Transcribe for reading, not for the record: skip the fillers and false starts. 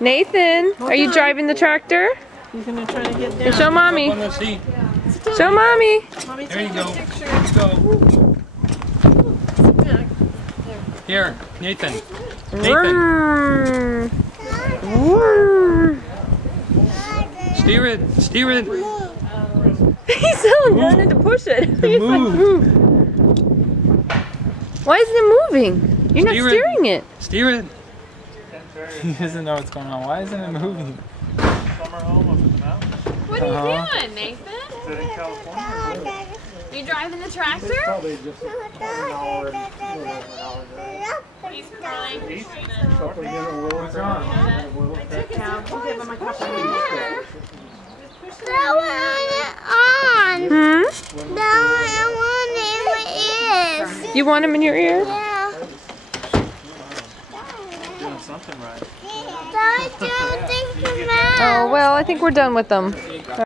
Nathan, are you driving the tractor? He's gonna try to get down. Show mommy. On the seat. Show mommy. Mommy, There you take go. a picture. Let's go. Here, Nathan. Nathan. Steer it. Steer it. He's still learning to push it. He's like, move. Why isn't it moving? You're not steering it. Steer it. He doesn't know what's going on. Why isn't it moving? What are you doing, Nathan? You driving the tractor? He's crying. What's wrong? We'll give him a couple minutes. You want him in your ear? Doing something right. Oh, well, I think we're done with them.